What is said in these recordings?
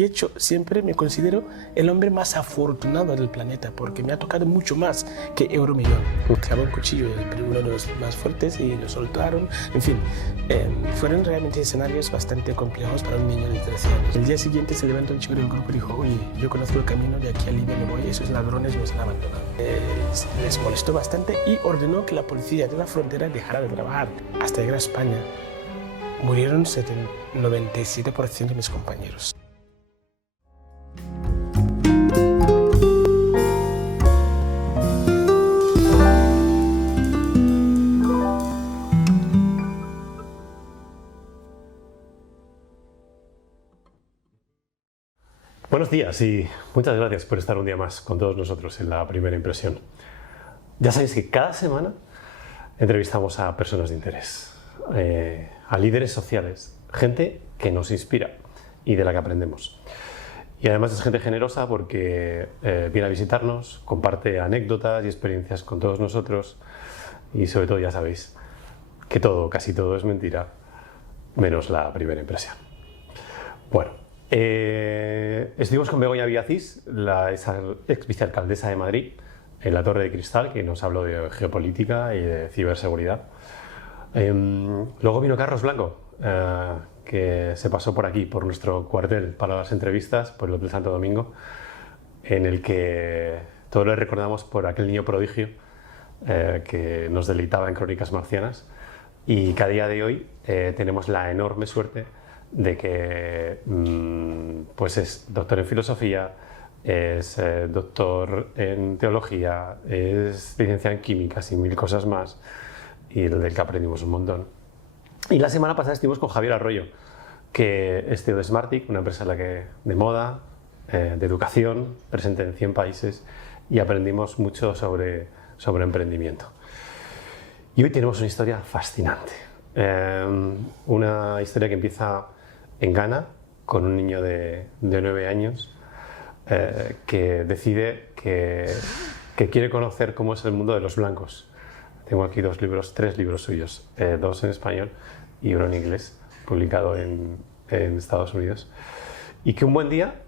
De hecho, siempre me considero el hombre más afortunado del planeta porque me ha tocado mucho más que Euromillón. Clavó un cuchillo, uno de los más fuertes, y lo soltaron. En fin, fueron realmente escenarios bastante complejos para un niño de 13 años. El día siguiente se levantó un chico del grupo y dijo: oye, yo conozco el camino, de aquí a Libia me voy, esos ladrones nos han abandonado. Les molestó bastante y ordenó que la policía de la frontera dejara de trabajar. Hasta llegar a España, murieron 97% de mis compañeros. Buenos días y muchas gracias por estar un día más con todos nosotros en La Primera Impresión. Ya sabéis que cada semana entrevistamos a personas de interés, a líderes sociales, gente que nos inspira y de la que aprendemos. Y además es gente generosa porque viene a visitarnos, comparte anécdotas y experiencias con todos nosotros y sobre todo ya sabéis que todo, casi todo es mentira, menos la primera impresión. Bueno. Estuvimos con Begoña Villacís, la ex vicealcaldesa de Madrid, en la Torre de Cristal, que nos habló de geopolítica y de ciberseguridad. Luego vino Carlos Blanco, que se pasó por aquí, por nuestro cuartel para las entrevistas, por el Hotel Santo Domingo, en el que todos le recordamos por aquel niño prodigio que nos deleitaba en Crónicas Marcianas, y que a día de hoy tenemos la enorme suerte de que pues es doctor en filosofía, es doctor en teología, es licenciado en químicas y mil cosas más, y del que aprendimos un montón. Y la semana pasada estuvimos con Javier Arroyo, que es CEO de Smartick, una empresa de moda, de educación, presente en 100 países, y aprendimos mucho sobre emprendimiento. Y hoy tenemos una historia fascinante, una historia que empieza en Ghana, con un niño de 9 años que decide que quiere conocer cómo es el mundo de los blancos. Tengo aquí tres libros suyos, dos en español y uno en inglés, publicado en Estados Unidos. Y que un buen día,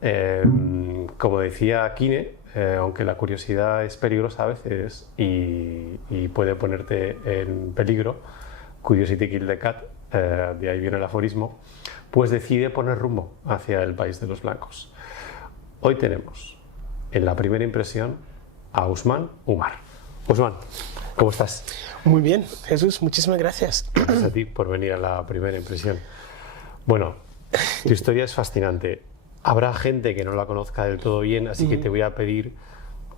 como decía Kine, aunque la curiosidad es peligrosa a veces y puede ponerte en peligro, curiosity kill the cat, de ahí viene el aforismo, pues decide poner rumbo hacia el país de los blancos. Hoy tenemos en La Primera Impresión a Ousmane Oumar. Ousmane, ¿cómo estás? Muy bien, Jesús, muchísimas gracias. Gracias a ti por venir a La Primera Impresión. Bueno, tu historia es fascinante. Habrá gente que no la conozca del todo bien, así que te voy a pedir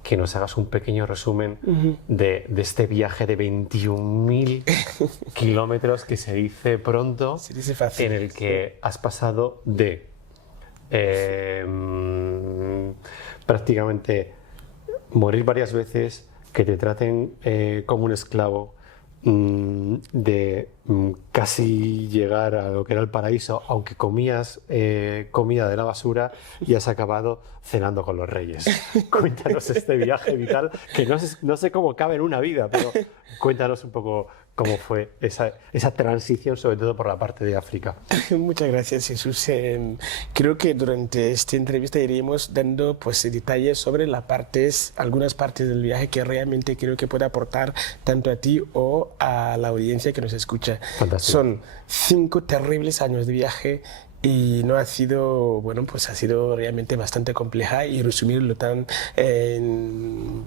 que nos hagas un pequeño resumen de este viaje de 21.000 kilómetros, que se dice pronto, Se dice fácil, en el que has pasado de prácticamente morir varias veces, que te traten como un esclavo, de casi llegar a lo que era el paraíso, aunque comías comida de la basura, y has acabado cenando con los reyes. Cuéntanos este viaje vital, que no sé cómo cabe en una vida, pero cuéntanos un poco cómo fue esa transición, sobre todo por la parte de África. Muchas gracias, Jesús. Creo que durante esta entrevista iremos dando detalles sobre algunas partes del viaje que realmente creo que puede aportar tanto a ti o a la audiencia que nos escucha. Fantástico. Son 5 terribles años de viaje y no ha sido, ha sido realmente bastante compleja, y resumirlo en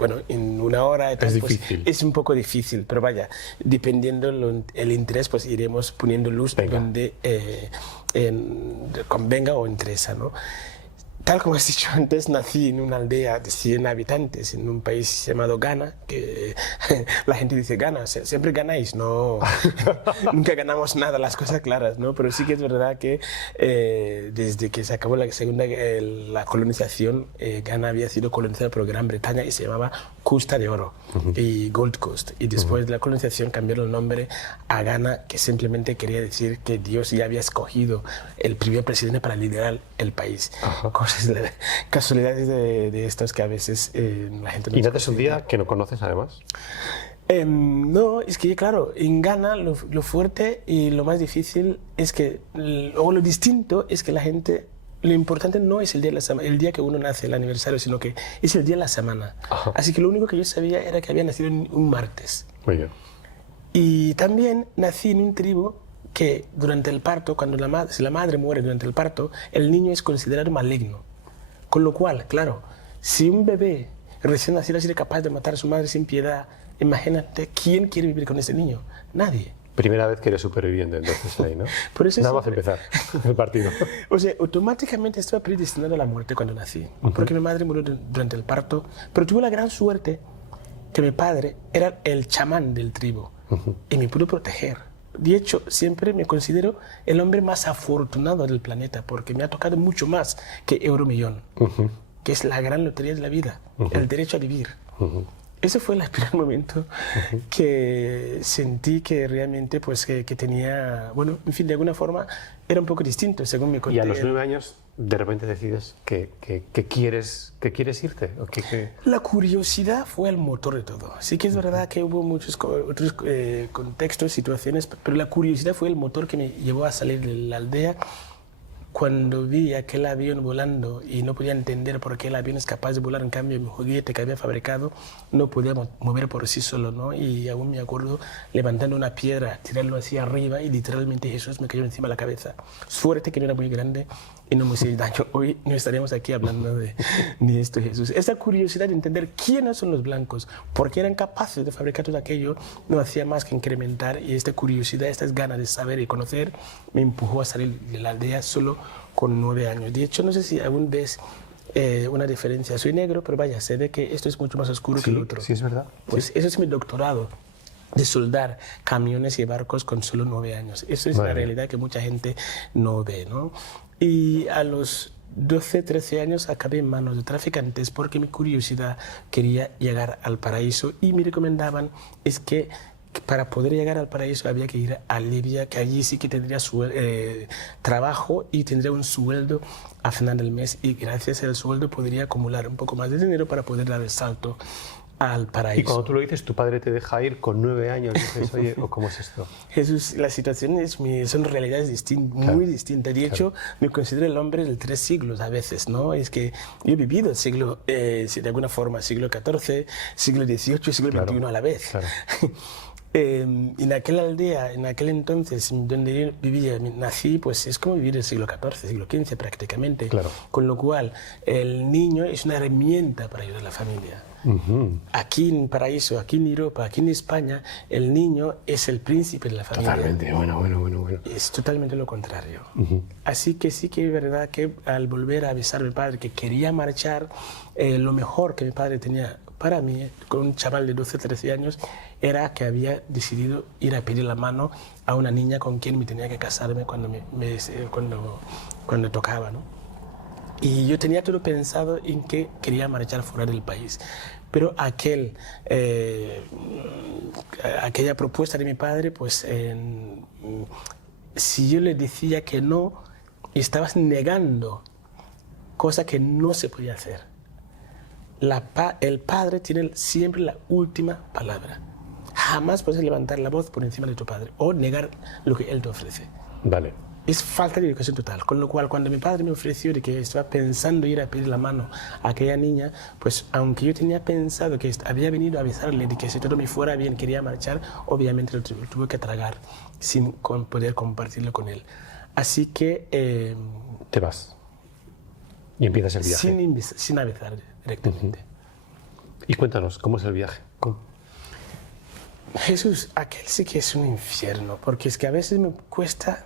una hora y tal, difícil. Es un poco difícil, pero vaya, dependiendo el interés, pues iremos poniendo luz donde convenga o interesa, ¿no? Tal como has dicho antes, nací en una aldea de 100 habitantes, en un país llamado Ghana, que la gente dice: Ghana, siempre ganáis, no, nunca ganamos nada, las cosas claras, ¿no? Pero sí que es verdad que desde que se acabó la colonización, Ghana había sido colonizada por Gran Bretaña y se llamaba Costa de Oro, y Gold Coast, y después de la colonización cambiaron el nombre a Ghana, que simplemente quería decir que Dios ya había escogido el primer presidente para liderar el país. Casualidades de estos que a veces la gente no... ¿Y naces un día que no conoces, además? No, es que claro, en Ghana lo fuerte y lo más difícil es que, o lo distinto es que la gente lo importante no es el día, el día que uno nace, el aniversario, sino que es el día de la semana. Ajá. Así que lo único que yo sabía era que había nacido en un martes. Muy bien. Y también nací en un tribu que durante el parto, si la madre muere durante el parto, el niño es considerado maligno. Con lo cual, claro, si un bebé recién nacido ha sido capaz de matar a su madre sin piedad, imagínate, ¿quién quiere vivir con ese niño? Nadie. Primera vez que eres superviviente, entonces, ahí, ¿no? Por eso nada más empezar el partido. O sea, automáticamente estaba predestinado a la muerte cuando nací, porque mi madre murió durante el parto, pero tuve la gran suerte que mi padre era el chamán del tribu y me pudo proteger. De hecho, siempre me considero el hombre más afortunado del planeta, porque me ha tocado mucho más que Euromillón, que es la gran lotería de la vida, el derecho a vivir. Ese fue el primer momento que sentí que realmente pues, que tenía, bueno, en fin, de alguna forma era un poco distinto, según me conté. Y a los 9 años, de repente decides que quieres irte. ¿O La curiosidad fue el motor de todo. Sí que es verdad que hubo muchos otros contextos, situaciones, pero la curiosidad fue el motor que me llevó a salir de la aldea. Cuando vi aquel avión volando y no podía entender por qué el avión es capaz de volar, en cambio mi juguete que había fabricado no podía mover por sí solo, ¿no? Y aún me acuerdo levantando una piedra, tirarlo hacia arriba y literalmente Jesús me cayó encima de la cabeza. Suerte que no era muy grande y no me hizo daño. Hoy no estaríamos aquí hablando de esto, Jesús. Esa curiosidad de entender quiénes son los blancos, por qué eran capaces de fabricar todo aquello, no hacía más que incrementar, y esta curiosidad, estas ganas de saber y conocer me empujó a salir de la aldea solo con 9 años. De hecho, no sé si aún ves una diferencia. Soy negro, pero vaya, se ve que esto es mucho más oscuro que el otro. Sí, es verdad. Pues eso es mi doctorado, de soldar camiones y barcos con solo 9 años. Eso es una realidad que mucha gente no ve, ¿no? Y a los 12, 13 años acabé en manos de traficantes porque mi curiosidad quería llegar al paraíso, y me recomendaban es que para poder llegar al paraíso había que ir a Libia, que allí sí que tendría trabajo y tendría un sueldo a final del mes, y gracias al sueldo podría acumular un poco más de dinero para poder dar el salto al paraíso. Y cuando tú lo dices, tu padre te deja ir con 9 años, dices, oye, ¿o cómo es esto? Jesús, las situaciones son realidades muy distintas. De hecho, me considero el hombre de 3 siglos a veces, ¿no? Es que yo he vivido el siglo, de alguna forma, siglo XIV, siglo XVIII, siglo XXI a la vez. Claro. En aquella aldea, en aquel entonces, donde yo vivía, nací, pues es como vivir el siglo XIV, siglo XV prácticamente. Claro. Con lo cual, el niño es una herramienta para ayudar a la familia. Aquí en Paraíso, aquí en Europa, aquí en España, el niño es el príncipe de la familia. Totalmente, bueno. Es totalmente lo contrario. Así que sí que es verdad que al volver a avisar a mi padre que quería marchar, lo mejor que mi padre tenía para mí, con un chaval de 12, 13 años, era que había decidido ir a pedir la mano a una niña con quien me tenía que casarme cuando tocaba, ¿no? Y yo tenía todo pensado en que quería marchar fuera del país. Pero aquella propuesta de mi padre, pues si yo le decía que no, estabas negando, cosa que no se podía hacer. El padre tiene siempre la última palabra. Jamás puedes levantar la voz por encima de tu padre o negar lo que él te ofrece. Vale. Es falta de educación total. Con lo cual, cuando mi padre me ofreció de que estaba pensando ir a pedir la mano a aquella niña, pues aunque yo tenía pensado que había venido a avisarle de que si todo me fuera bien quería marchar, obviamente lo tuve que tragar sin poder compartirlo con él. Así que... te vas y empiezas el viaje. Sin avisar directamente. Y cuéntanos, ¿cómo es el viaje? ¿Cómo? Jesús, aquel sí que es un infierno, porque es que a veces me cuesta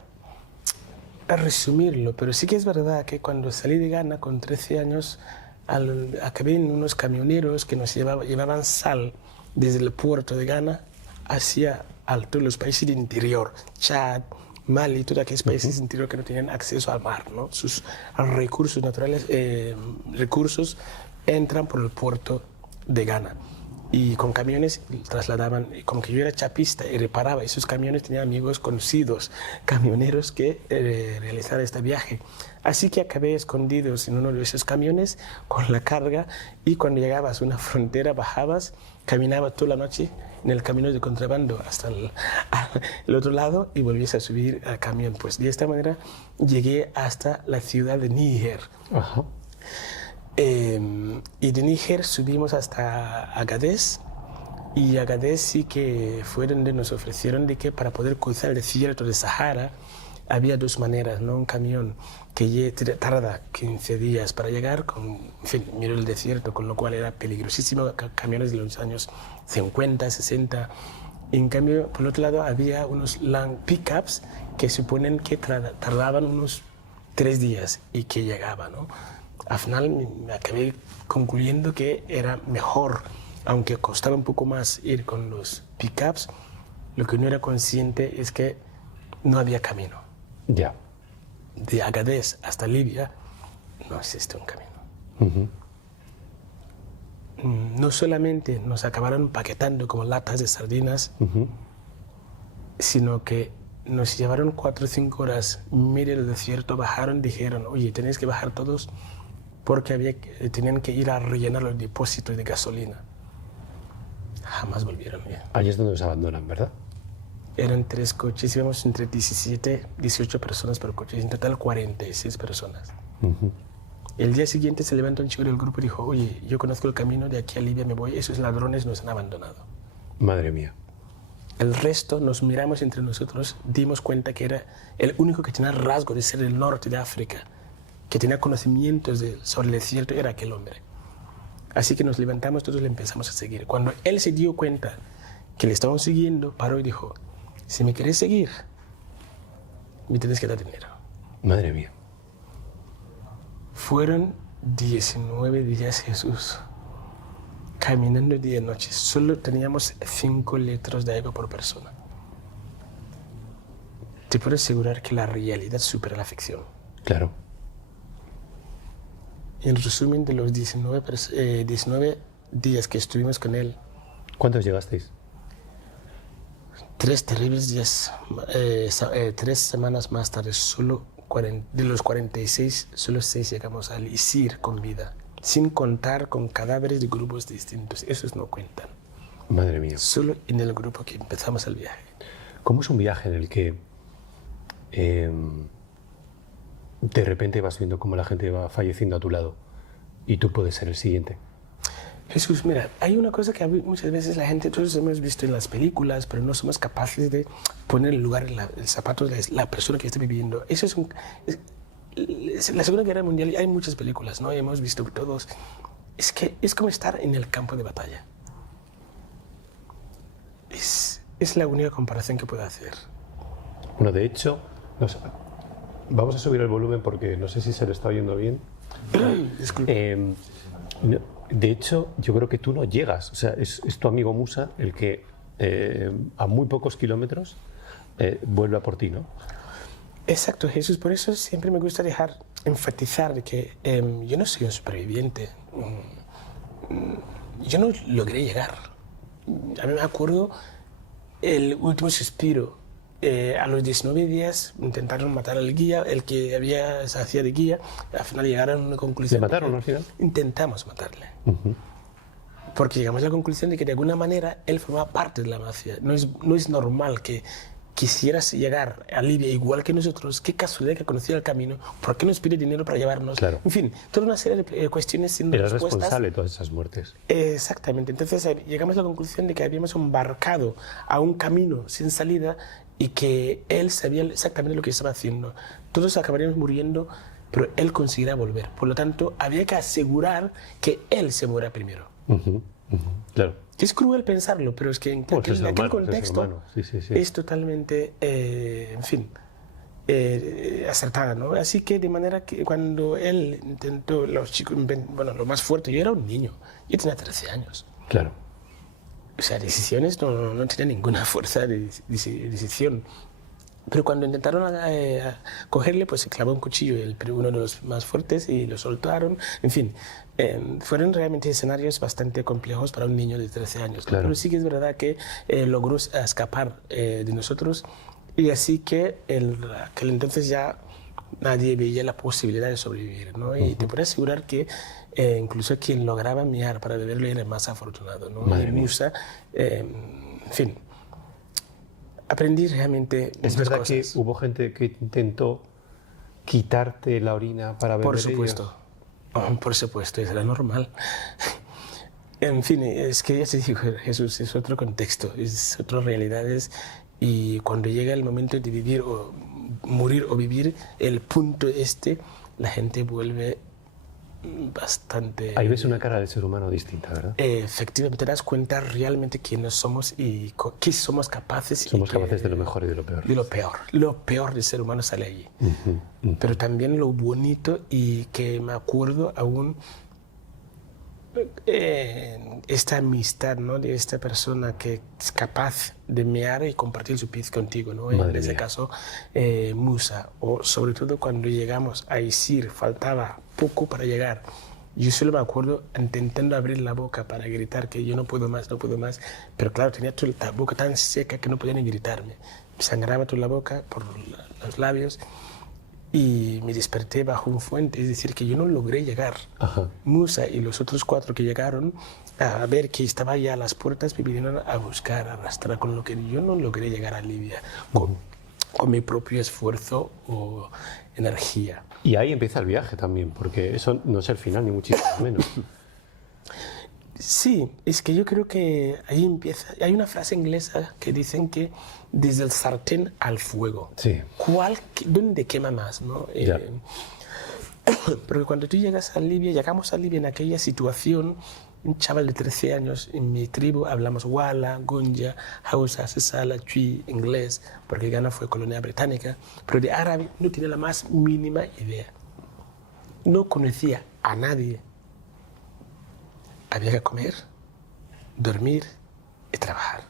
resumirlo, pero sí que es verdad que cuando salí de Ghana con 13 años, acabé en unos camioneros que nos llevaban sal desde el puerto de Ghana hacia todos los países de interior, Chad, Mali, todos aquellos países de interior que no tenían acceso al mar, ¿no? Sus recursos naturales, recursos entran por el puerto de Ghana. y con camiones trasladaban. Y como que yo era chapista y reparaba esos camiones, tenía amigos conocidos, camioneros que realizaban este viaje. Así que acabé escondidos en uno de esos camiones con la carga, y cuando llegabas a una frontera bajabas, caminabas toda la noche en el camino de contrabando hasta el otro lado y volvías a subir al camión. Pues de esta manera llegué hasta la ciudad de Níger. Ajá. Y de Níger subimos hasta Agadez, y Agadez sí que fue donde nos ofrecieron de que para poder cruzar el desierto de Sahara había dos maneras, ¿no? Un camión que tarda 15 días para llegar, en fin, miro el desierto, con lo cual era peligrosísimo, camiones de los años 50, 60. En cambio, por el otro lado, había unos Land Pickups que suponen que tardaban unos 3 días y que llegaban, ¿no? Al final me acabé concluyendo que era mejor, aunque costaba un poco más ir con los pickups. Lo que no era consciente es que no había camino. Ya. De Agadez hasta Libia no existe un camino. No solamente nos acabaron paquetando como latas de sardinas, sino que nos llevaron 4 o 5 horas en medio del desierto, bajaron, dijeron, oye, tenéis que bajar todos porque tenían que ir a rellenar los depósitos de gasolina. Jamás volvieron bien. Ahí es donde nos abandonan, ¿verdad? Eran 3 coches, íbamos entre 17, 18 personas por coche, en total 46 personas. El día siguiente se levantó un chico del grupo y dijo, oye, yo conozco el camino, de aquí a Libia me voy, esos ladrones nos han abandonado. Madre mía. El resto nos miramos entre nosotros, dimos cuenta que era el único que tenía rasgo de ser del norte de África, que tenía conocimientos sobre el desierto, era aquel hombre. Así que nos levantamos, todos le empezamos a seguir. Cuando él se dio cuenta que le estábamos siguiendo, paró y dijo, si me querés seguir, me tienes que dar dinero. Madre mía. Fueron 19 días, Jesús, caminando día y noche. Solo teníamos 5 litros de agua por persona. Te puedo asegurar que la realidad supera la ficción. Claro. En resumen, de los 19 días que estuvimos con él, ¿Cuántos llegasteis? 3 terribles días, 3 semanas más tarde, de los 46, solo 6 llegamos al ISIR con vida, sin contar con cadáveres de grupos distintos. Esos no cuentan. Madre mía. Solo en el grupo que empezamos el viaje. ¿Cómo es un viaje en el que de repente vas viendo cómo la gente va falleciendo a tu lado y tú puedes ser el siguiente? Jesús, mira, hay una cosa que muchas veces la gente, todos hemos visto en las películas, pero no somos capaces de poner el lugar, el zapato de la persona que está viviendo. Eso es la Segunda Guerra Mundial, hay muchas películas, ¿no? Y hemos visto todos. Es que es como estar en el campo de batalla. Es la única comparación que puedo hacer. Bueno, de hecho, vamos a subir el volumen porque no sé si se le está oyendo bien. Disculpe. De hecho, yo creo que tú no llegas. O sea, es tu amigo Musa el que a muy pocos kilómetros vuelve a por ti, ¿no? Exacto, Jesús. Por eso siempre me gusta enfatizar de que yo no soy un superviviente. Yo no logré llegar. A mí me acuerdo el último suspiro. A los 19 días intentaron matar al guía, el que se hacía de guía. Al final llegaron a una conclusión. ¿Le mataron al final? Intentamos matarle. Porque llegamos a la conclusión de que de alguna manera él formaba parte de la mafia. No es normal que quisieras llegar a Libia igual que nosotros. Qué casualidad que conocía el camino. ¿Por qué nos pide dinero para llevarnos? Claro. En fin, toda una serie de cuestiones sin Eras respuestas. responsable de todas esas muertes. Exactamente. Entonces llegamos a la conclusión de que habíamos embarcado a un camino sin salida y que él sabía exactamente lo que estaba haciendo. Todos acabaríamos muriendo, pero él conseguirá volver. Por lo tanto, había que asegurar que él se muera primero. Claro. Es cruel pensarlo, pero es que en aquel contexto es totalmente, en fin, acertada, ¿no? Así que de manera que cuando él intentó, los chicos, bueno, lo más fuerte, yo era un niño, yo tenía 13 años. Claro. O sea, decisiones no tenía ninguna fuerza de decisión. Pero cuando intentaron cogerle, pues se clavó un cuchillo, uno de los más fuertes, y lo soltaron. En fin, fueron realmente escenarios bastante complejos para un niño de 13 años. Claro. Pero sí que es verdad que logró escapar de nosotros, y así que aquel entonces ya nadie veía la posibilidad de sobrevivir, ¿no? Y te puedo asegurar que incluso quien lograba mear para beberlo era el más afortunado, ¿no? Madre y mía. Musa, en fin, aprendí realmente ¿Es muchas verdad cosas. que hubo gente que intentó quitarte la orina para beber Por ellos? supuesto. Por supuesto, era normal. En fin, es que ya te digo, Jesús, es otro contexto, es otras realidades, y cuando llega el momento de vivir o morir o vivir, el punto la gente vuelve bastante... Ahí ves una cara del ser humano distinta, ¿verdad? Efectivamente, te das cuenta realmente quiénes somos y qué somos capaces. Somos capaces de lo mejor y de lo peor. De lo peor. Lo peor del ser humano sale allí. Pero también lo bonito, y que me acuerdo aún, esta amistad, ¿no? De esta persona que es capaz de mear y compartir su pez contigo, ¿no? En Madre ese mía. caso, Musa, o sobre todo cuando llegamos a Isir, faltaba poco para llegar. Yo solo me acuerdo intentando abrir la boca para gritar que yo no puedo más, pero claro, tenía toda la boca tan seca que no podía ni gritarme. Me sangraba toda la boca por los labios, y me desperté bajo un fuente, es decir, que yo no logré llegar. Ajá. Musa y los otros 4 que llegaron a ver que estaba ya a las puertas me vinieron a buscar, a arrastrar, con lo que yo no logré llegar a Libia con mi propio esfuerzo o energía. Y ahí empieza el viaje también, porque eso no es el final, ni muchísimo menos. Sí, es que yo creo que ahí empieza. Hay una frase inglesa que dicen que desde el sartén al fuego. Sí. ¿Dónde quema más, no? Ya. Porque cuando tú llegamos a Libia en aquella situación, un chaval de 13 años, en mi tribu hablamos Wala, Gunja, Hausa, Sesala, Twi, inglés, porque Ghana fue colonia británica, pero de árabe no tenía la más mínima idea. No conocía a nadie. Había que comer, dormir y trabajar.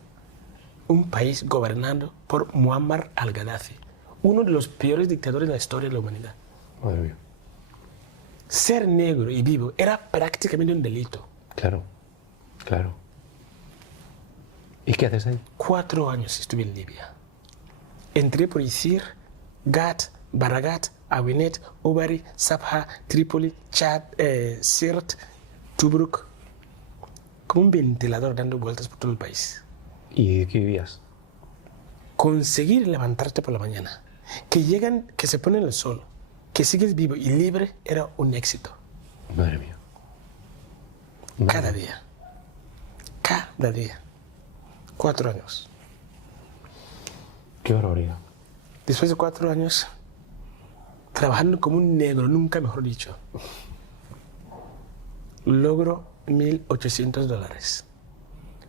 Un país gobernado por Muammar al-Gaddafi, uno de los peores dictadores de la historia de la humanidad. Madre mía. Ser negro y vivo era prácticamente un delito. Claro, claro. ¿Y qué haces ahí? 4 años estuve en Libia. Entré por Isir, Gat, Baragat, Awinet, Obari, Sabha, Trípoli, Chad, Sirt, Tobruk, como un ventilador dando vueltas por todo el país. ¿Y de qué vivías? Conseguir levantarte por la mañana, que se pone el sol, que sigues vivo y libre, era un éxito. Madre mía. Cada día. Cada día. 4 años. Qué barbaridad. Después de 4 años, trabajando como un negro, nunca mejor dicho, logro $1.800.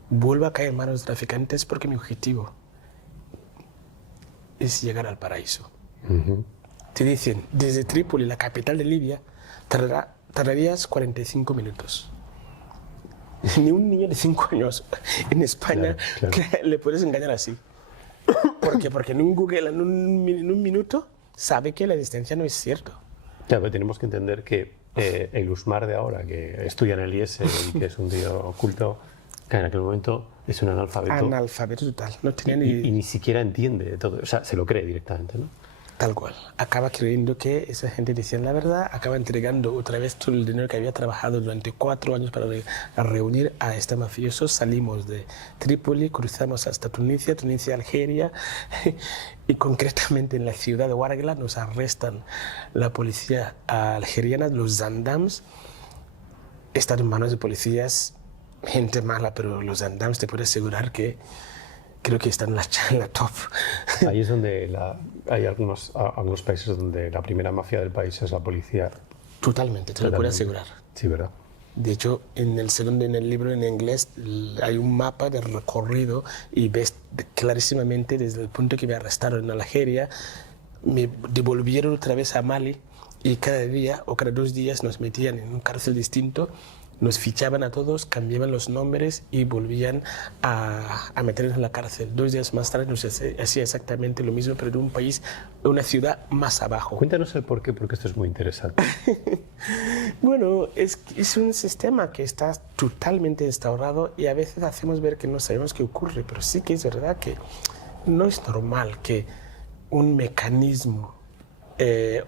Vuelvo a caer en manos de traficantes porque mi objetivo es llegar al paraíso. Te dicen, desde Trípoli, la capital de Libia, tardarías 45 minutos. Ni un niño de 5 años en España Claro. le puedes engañar así. ¿Por qué? Porque en un Google, en un minuto, sabe que la distancia no es cierto. Claro, pero tenemos que entender que el Usmar de ahora, que estudia en el IES y que es un tío oculto, que en aquel momento es un analfabeto. Analfabeto total. No tenía Y ni siquiera entiende todo. O sea, se lo cree directamente, ¿no? Tal cual. Acaba creyendo que esa gente decía la verdad, acaba entregando otra vez todo el dinero que había trabajado durante 4 años para reunir a este mafioso. Salimos de Trípoli, cruzamos hasta Tunisia, Algeria, y concretamente en la ciudad de Ouargla nos arrestan la policía algeriana, los Zandams. Están en manos de policías, gente mala, pero los Zandams te puedo asegurar que creo que están en la top. Ahí es donde hay algunos países donde la primera mafia del país es la policía. Totalmente, te lo puedo asegurar. Sí, ¿verdad? De hecho, en el libro en inglés hay un mapa de recorrido y ves clarísimamente desde el punto que me arrestaron en Algeria, me devolvieron otra vez a Mali, y cada día o cada 2 días nos metían en un cárcel distinto nos fichaban a todos, cambiaban los nombres y volvían a meternos en la cárcel. 2 días más tarde nos hacía exactamente lo mismo, pero de un país, una ciudad más abajo. Cuéntanos el porqué, porque esto es muy interesante. Bueno, es un sistema que está totalmente instaurado y a veces hacemos ver que no sabemos qué ocurre, pero sí que es verdad que no es normal que un mecanismo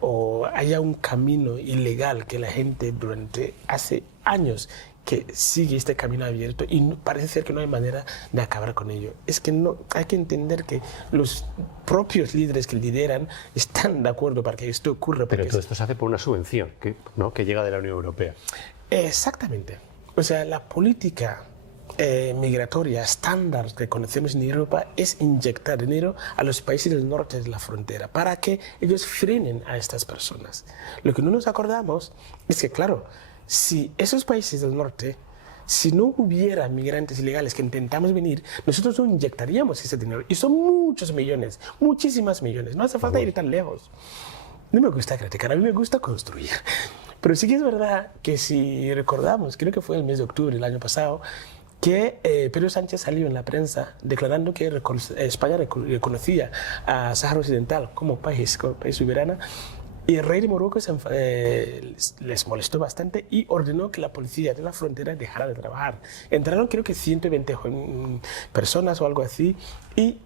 o haya un camino ilegal que la gente durante hace años que sigue este camino abierto y parece ser que no hay manera de acabar con ello. Es que no, hay que entender que los propios líderes que lideran están de acuerdo para que esto ocurra. Pero todo esto se hace por una subvención que llega de la Unión Europea. Exactamente. O sea, la política migratoria estándar que conocemos en Europa es inyectar dinero a los países del norte de la frontera para que ellos frenen a estas personas. Lo que no nos acordamos es que, claro, si esos países del norte, si no hubiera migrantes ilegales que intentamos venir, nosotros no inyectaríamos ese dinero. Y son muchos millones, muchísimas millones. No hace falta ir tan lejos. No me gusta criticar, a mí me gusta construir. Pero sí que es verdad que si recordamos, creo que fue el mes de octubre del año pasado, que Pedro Sánchez salió en la prensa declarando que España reconocía a Sáhara Occidental como país soberano, y el rey de Marruecos les molestó bastante y ordenó que la policía de la frontera dejara de trabajar. Entraron creo que 120 personas o algo así y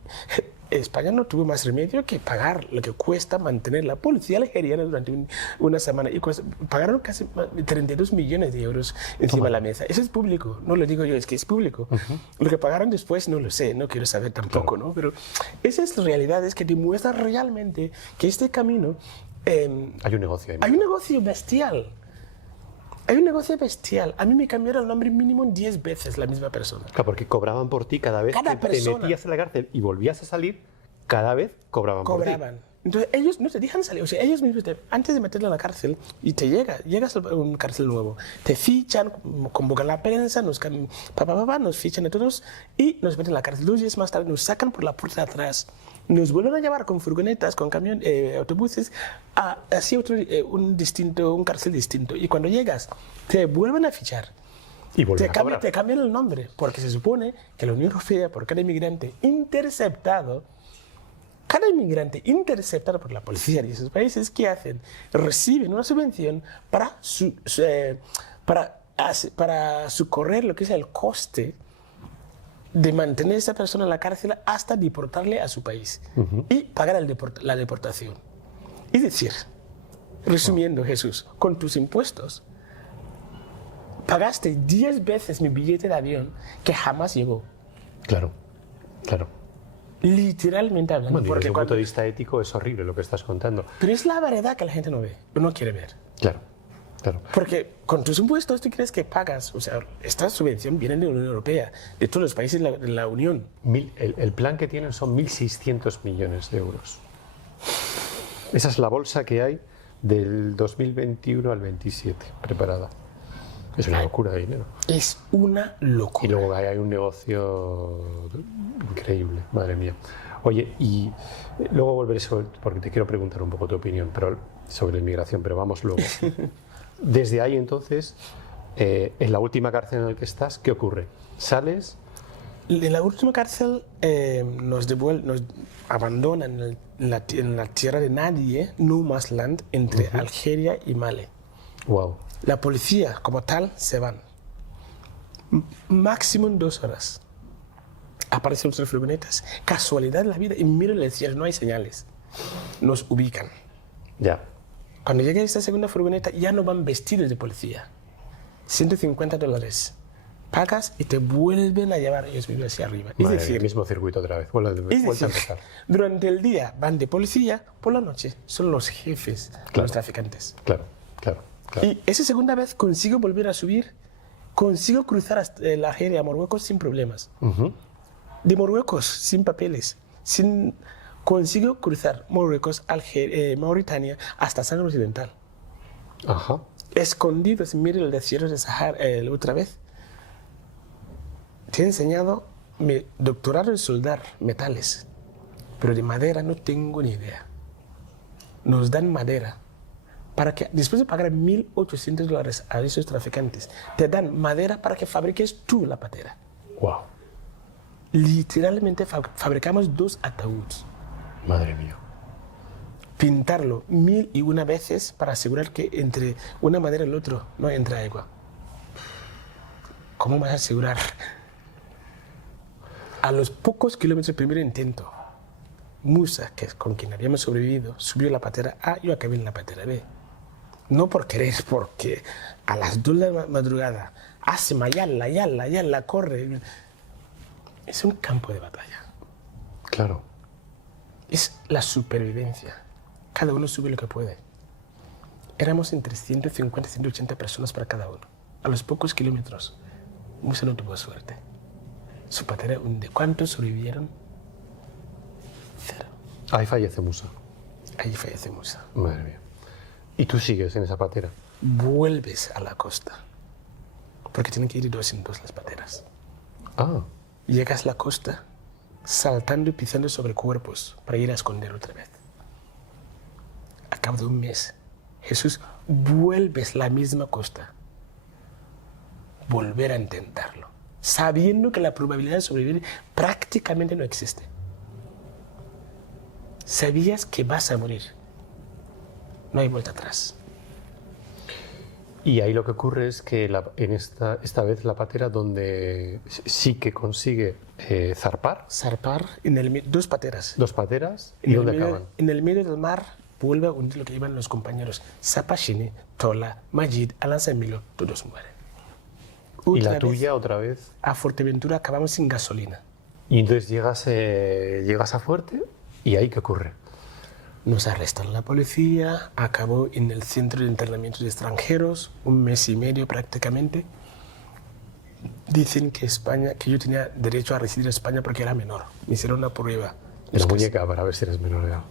España no tuvo más remedio que pagar lo que cuesta mantener la policía algeriana durante una semana y pagaron casi 32 millones de euros encima de la mesa. Eso es público, no lo digo yo, es que es público. Lo que pagaron después no lo sé, no quiero saber tampoco, ¿no? Pero esa es la realidad, es que demuestra realmente que este camino... hay un negocio ahí. Hay un negocio bestial. Hay un negocio bestial. A mí me cambiaron el nombre mínimo 10 veces la misma persona. Claro, porque cobraban por ti cada vez que te metías en la cárcel y volvías a salir, cada vez cobraban por ti. Entonces ellos no te dejan salir, o sea, ellos mismos antes de meterle a la cárcel y llegas a un cárcel nuevo, te fichan, convocan la prensa, nos fichan a todos y nos meten a la cárcel. 2 días más tarde nos sacan por la puerta de atrás, nos vuelven a llevar con furgonetas, con autobuses, hacia un cárcel distinto. Y cuando llegas, te vuelven a fichar. Y te cambian el nombre, porque se supone que la Unión Europea, por cada inmigrante interceptado por la policía de esos países, ¿qué hacen? Reciben una subvención para socorrer lo que es el coste de mantener a esa persona en la cárcel hasta deportarle a su país y pagar la deportación. Es decir, resumiendo, Jesús, con tus impuestos pagaste 10 veces mi billete de avión que jamás llegó. Claro, claro. Literalmente hablando. Bueno, porque desde un punto de vista ético es horrible lo que estás contando. Pero es la verdad que la gente no ve, no quiere ver. Claro, claro. Porque con tus impuestos tú crees que pagas, o sea, esta subvención viene de la Unión Europea, de todos los países de la Unión. El plan que tienen son 1.600 millones de euros. Esa es la bolsa que hay del 2021 al 27 preparada. Es una locura de dinero. Es una locura. Y luego hay un negocio increíble, madre mía. Oye, y luego volveré porque te quiero preguntar un poco tu opinión sobre la inmigración, pero vamos luego. Desde ahí entonces, en la última cárcel en la que estás, ¿qué ocurre? ¿Sales? En la última cárcel nos abandonan en la tierra de nadie, no más land, entre Algeria y Mali. Wow. La policía, como tal, se van. Máximo 2 horas. Aparecen nuestras furgonetas. Casualidad de la vida. Y miren el cielo, no hay señales. Nos ubican. Ya. Cuando llega esta segunda furgoneta, ya no van vestidos de policía. $150. Pagas y te vuelven a llevar ellos mismos hacia arriba. Es decir, el mismo circuito otra vez. Vuelta a empezar. Durante el día van de policía, por la noche son los jefes, los traficantes. Claro. Y esa segunda vez consigo volver a subir, consigo cruzar hasta la Algeria a Marruecos sin problemas. De Marruecos, sin papeles, consigo cruzar Marruecos, Mauritania, hasta Sáhara Occidental. Ajá. Escondidos en medio del desierto de Sahara, otra vez. Te he enseñado mi doctorado en soldar metales, pero de madera no tengo ni idea. Nos dan madera para que después de pagar $1.800 a esos traficantes, te dan madera para que fabriques tú la patera. Wow. Literalmente fabricamos 2 ataúdes. Madre mía. Pintarlo 1001 veces para asegurar que entre una madera y el otro no entra agua. ¿Cómo vas a asegurar? A los pocos kilómetros del primer intento, Musa, que es con quien habíamos sobrevivido, subió la patera A y yo acabé en la patera B. No por querer, porque a las 2 de la madrugada, Asma, yalla, corre. Es un campo de batalla. Claro. Es la supervivencia. Cada uno sube lo que puede. Éramos entre 150 y 180 personas para cada uno. A los pocos kilómetros, Musa no tuvo suerte. Su patera hunde. ¿Cuántos sobrevivieron? 0. Ahí fallece Musa. Ahí fallece Musa. Madre mía. ¿Y tú sigues en esa patera? Vuelves a la costa. Porque tienen que ir 2 en 2 las pateras. Ah. Llegas a la costa saltando y pisando sobre cuerpos para ir a esconder otra vez. A cabo de un mes, Jesús, vuelves a la misma costa. Volver a intentarlo, sabiendo que la probabilidad de sobrevivir prácticamente no existe. Sabías que vas a morir. No hay vuelta atrás. Y ahí lo que ocurre es que esta vez la patera donde sí que consigue zarpar. Zarpar en 2 pateras. 2 pateras. ¿Y dónde acaban? En el medio del mar vuelve a hundir lo que llevan los compañeros. Sapashini, Tola, Majid, Alanza-Milo, todos mueren. ¿Y la tuya otra vez? A Fuerteventura acabamos sin gasolina. Y entonces llegas a Fuerte y ahí ¿qué ocurre? Nos arrestan la policía, acabó en el centro de internamiento de extranjeros, 1 mes y medio prácticamente. Dicen que yo tenía derecho a residir en España porque era menor. Me hicieron una prueba. La muñeca para ver si eres menor de edad.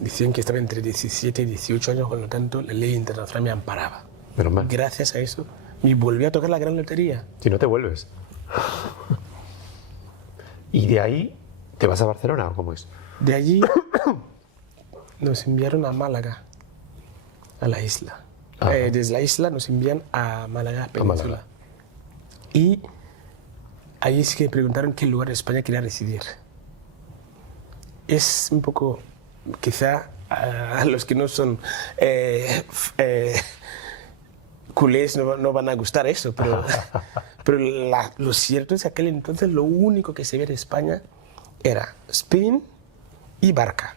Decían que estaba entre 17 y 18 años, por lo tanto la ley internacional me amparaba. Menos mal. Gracias a eso me volví a tocar la gran lotería. Si no te vuelves. ¿Y de ahí te vas a Barcelona o cómo es? De allí nos enviaron a Málaga, a la isla. Desde la isla nos envían a Málaga, Península. Y ahí sí que me preguntaron qué lugar de España quería residir. Es un poco, quizá a los que no son culés no van a gustar eso, pero lo cierto es que aquel entonces lo único que se veía de España era spin y barca.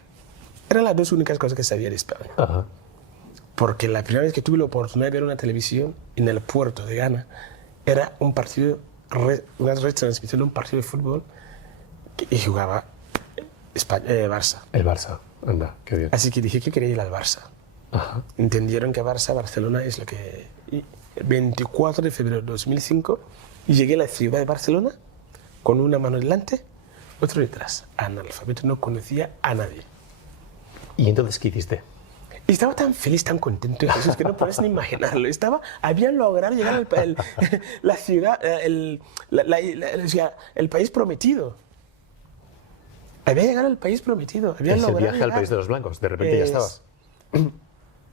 Eran las 2 únicas cosas que sabía de España. Ajá. Porque la primera vez que tuve la oportunidad de ver una televisión en el puerto de Ghana era un partido, una retransmisión de un partido de fútbol y jugaba Barça. El Barça, anda, qué bien. Así que dije que quería ir al Barça. Ajá. Entendieron que Barcelona es lo que... Y el 24 de febrero de 2005 llegué a la ciudad de Barcelona con una mano delante, otra detrás. Analfabeto, no conocía a nadie. ¿Y entonces qué hiciste? Y estaba tan feliz, tan contento, Jesús, que no puedes ni imaginarlo. Había logrado llegar al la ciudad, el país prometido. Había llegado al país prometido. Había Ese logrado viaje al llegar. país de los blancos, de repente ya estabas.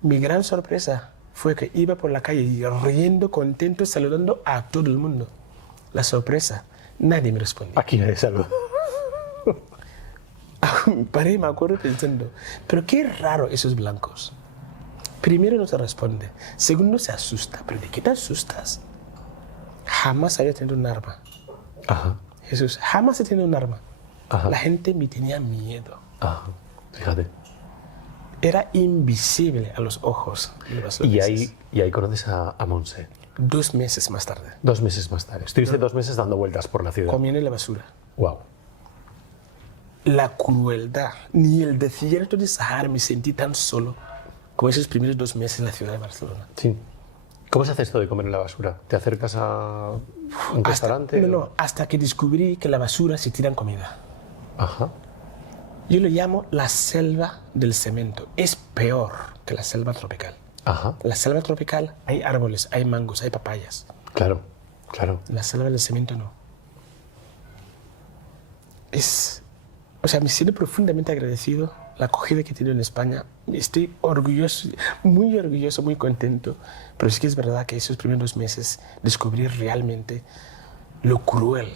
Mi gran sorpresa fue que iba por la calle y riendo, contento, saludando a todo el mundo. La sorpresa, nadie me respondía. Aquí nadie saluda. Paré y me acuerdo pensando, pero qué raro esos blancos. Primero no se responde, segundo se asusta. ¿Pero de qué te asustas? Jamás había tenido un arma. Ajá. Jesús, jamás he tenido un arma. Ajá. La gente me tenía miedo. Ajá. Fíjate. Era invisible a los ojos de los Y holandeses. ahí conoces a Montse. 2 meses más tarde, 2 meses más tarde. Estuviste 2 meses dando vueltas por la ciudad. comiendo en la basura. Wow. La crueldad, ni el desierto de Sahara me sentí tan solo como esos primeros 2 meses en la ciudad de Barcelona. Sí. ¿Cómo se hace esto de comer en la basura? ¿Te acercas a un restaurante? No, hasta que descubrí que la basura se tira en comida. Ajá. Yo lo llamo la selva del cemento. Es peor que la selva tropical. Ajá. En la selva tropical hay árboles, hay mangos, hay papayas. Claro, claro. En la selva del cemento no. O sea, me siento profundamente agradecido la acogida que he tenido en España, estoy orgulloso, muy contento. Pero sí que es verdad que esos primeros meses descubrí realmente lo cruel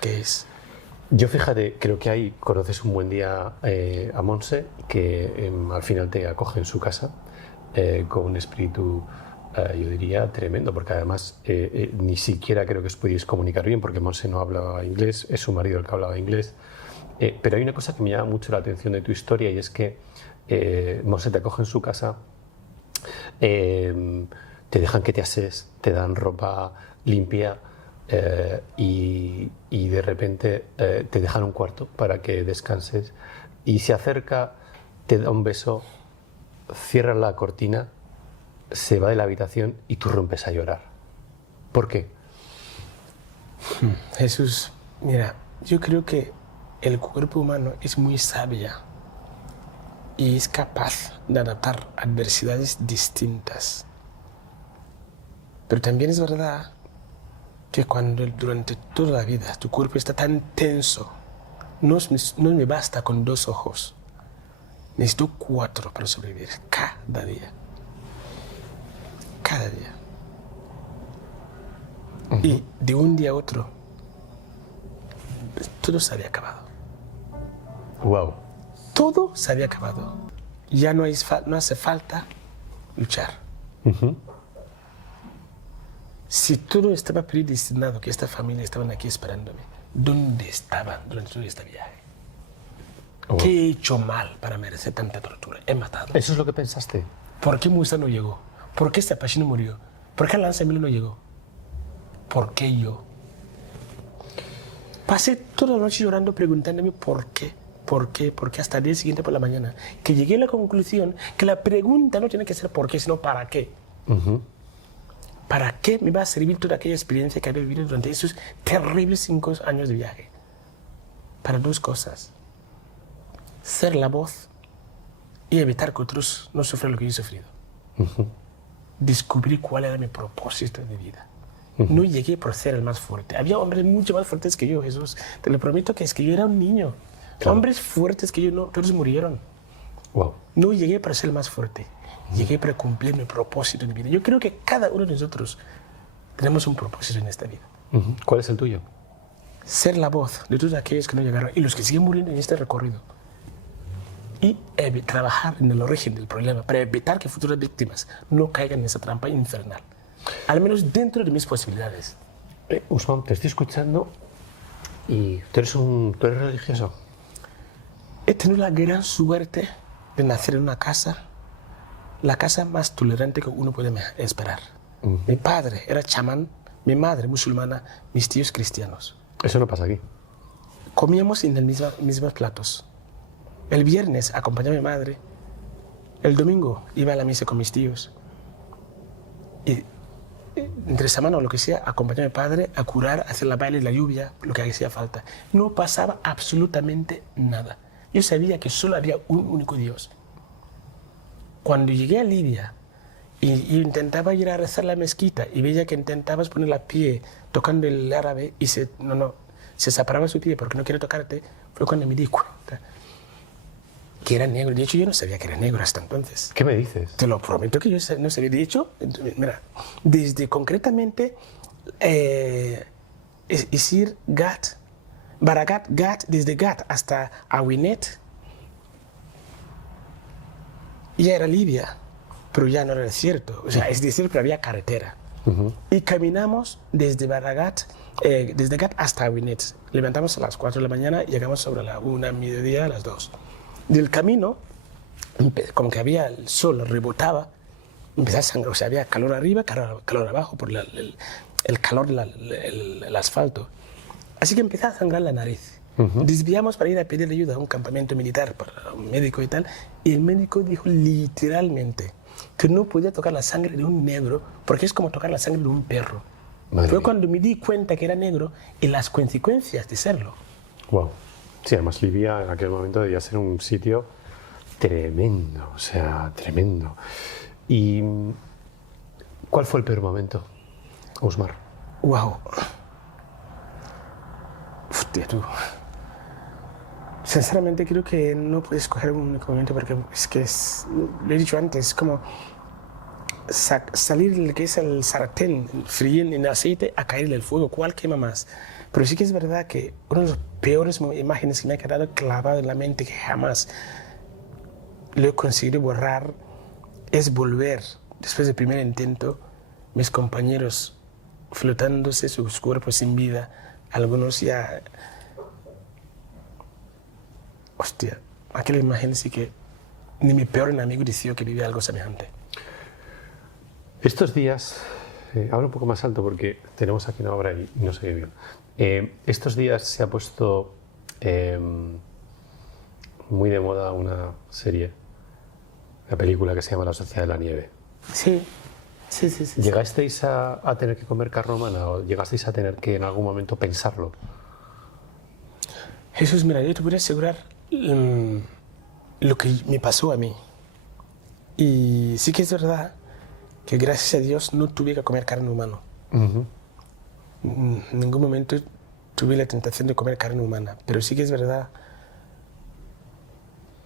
que es. Yo fíjate, creo que ahí conoces un buen día a Montse, que al final te acoge en su casa con un espíritu, yo diría, tremendo, porque además ni siquiera creo que os podíais comunicar bien, porque Montse no hablaba inglés, es su marido el que hablaba inglés. Pero hay una cosa que me llama mucho la atención de tu historia, y es que Montse te acoge en su casa, te dejan que te asees, te dan ropa limpia, y de repente te dejan un cuarto para que descanses, y se acerca, te da un beso, cierra la cortina, se va de la habitación y tú rompes a llorar. ¿Por qué? Jesús, mira, yo creo que el cuerpo humano es muy sabia y es capaz de adaptar adversidades distintas. Pero también es verdad que cuando durante toda la vida tu cuerpo está tan tenso, no me basta con 2 ojos, necesito 4 para sobrevivir cada día. Cada día. Y de un día a otro, todo se había acabado. Wow. Todo se había acabado. Ya no hace falta luchar. Si todo estaba predestinado, que esta familia estaban aquí esperándome, ¿dónde estaban durante todo este viaje? ¿Qué he hecho mal para merecer tanta tortura? He matado. ¿Eso es lo que pensaste? ¿Por qué Musa no llegó? ¿Por qué este Apache no murió? ¿Por qué Alonso Emilio no llegó? ¿Por qué yo? Pasé toda la noche llorando preguntándome por qué hasta el día siguiente por la mañana, que llegué a la conclusión que la pregunta no tiene que ser por qué, sino para qué. ¿Para qué me va a servir toda aquella experiencia que había vivido durante esos terribles 5 años de viaje? Para 2 cosas. Ser la voz y evitar que otros no sufran lo que yo he sufrido. Descubrí cuál era mi propósito de vida. No llegué por ser el más fuerte. Había hombres mucho más fuertes que yo, Jesús. Te lo prometo que es que yo era un niño. Claro. Hombres fuertes que yo no, todos murieron. Wow. No llegué para ser el más fuerte. Llegué para cumplir mi propósito de vida. Yo creo que cada uno de nosotros tenemos un propósito en esta vida. ¿Cuál es el tuyo? Ser la voz de todos aquellos que no llegaron y los que siguen muriendo en este recorrido. Y trabajar en el origen del problema para evitar que futuras víctimas no caigan en esa trampa infernal. Al menos dentro de mis posibilidades. Usman, te estoy escuchando y tú eres religioso. He tenido la gran suerte de nacer en una casa, la casa más tolerante que uno puede esperar. Mi padre era chamán, mi madre musulmana, mis tíos cristianos. Eso no pasa aquí. Comíamos en los mismos platos. El viernes acompañaba a mi madre, el domingo iba a la misa con mis tíos. Y entre semana o lo que sea, acompañaba a mi padre a curar, a hacer la baile, la lluvia, lo que hacía falta. No pasaba absolutamente nada. Yo sabía que solo había un único Dios. Cuando llegué a Libia y intentaba ir a rezar la mezquita y veía que intentabas poner la pie tocando el árabe y se separaba su pie porque no quiere tocarte, fue cuando me di cuenta que era negro. De hecho, yo no sabía que era negro hasta entonces. ¿Qué me dices? Te lo prometo que yo no sabía. De hecho, mira, desde concretamente Isir, Gat, Baragat, Gat, desde Gat hasta Awinet, ya era Libia, pero ya no era desierto. O sea, es decir, pero había carretera. Y caminamos desde Baragat, desde Gat hasta Awinet. Levantamos a las 4 de la mañana y llegamos sobre la 1, mediodía, a las 2. Del camino, como que había el sol, rebotaba, empezaba a sangrar. O sea, había calor arriba, calor abajo por el calor del asfalto. Así que empezaba a sangrar la nariz. Desviamos para ir a pedir ayuda a un campamento militar para un médico y tal. Y el médico dijo literalmente que no podía tocar la sangre de un negro porque es como tocar la sangre de un perro. Fue cuando me di cuenta que era negro y las consecuencias de serlo. Wow. Sí, además Libia en aquel momento debía ser un sitio tremendo, o sea, tremendo. ¿Y cuál fue el peor momento, Usmar? Wow. Hostia, tú. Sinceramente creo que no puedes escoger un único momento porque es que lo he dicho antes, es como salir del que es el sartén, fríen en aceite a caer en el fuego, ¿cuál quema más? Pero sí que es verdad que una de las peores imágenes que me ha quedado clavada en la mente, que jamás lo he conseguido borrar, es volver, después del primer intento, mis compañeros flotándose sus cuerpos sin vida, algunos ya... Hostia, aquella imagen sí que ni mi peor enemigo decía que vivía algo semejante. Estos días, hablo un poco más alto porque tenemos aquí una obra y no se oye bien. Estos días se ha puesto muy de moda una serie, una película que se llama La Sociedad de la Nieve. Sí. ¿Llegasteis a tener que comer carne humana o llegasteis a tener que en algún momento pensarlo? Jesús, mira, yo te puedo asegurar lo que me pasó a mí. Y sí que es verdad que gracias a Dios no tuve que comer carne humana. En ningún momento tuve la tentación de comer carne humana, pero sí que es verdad,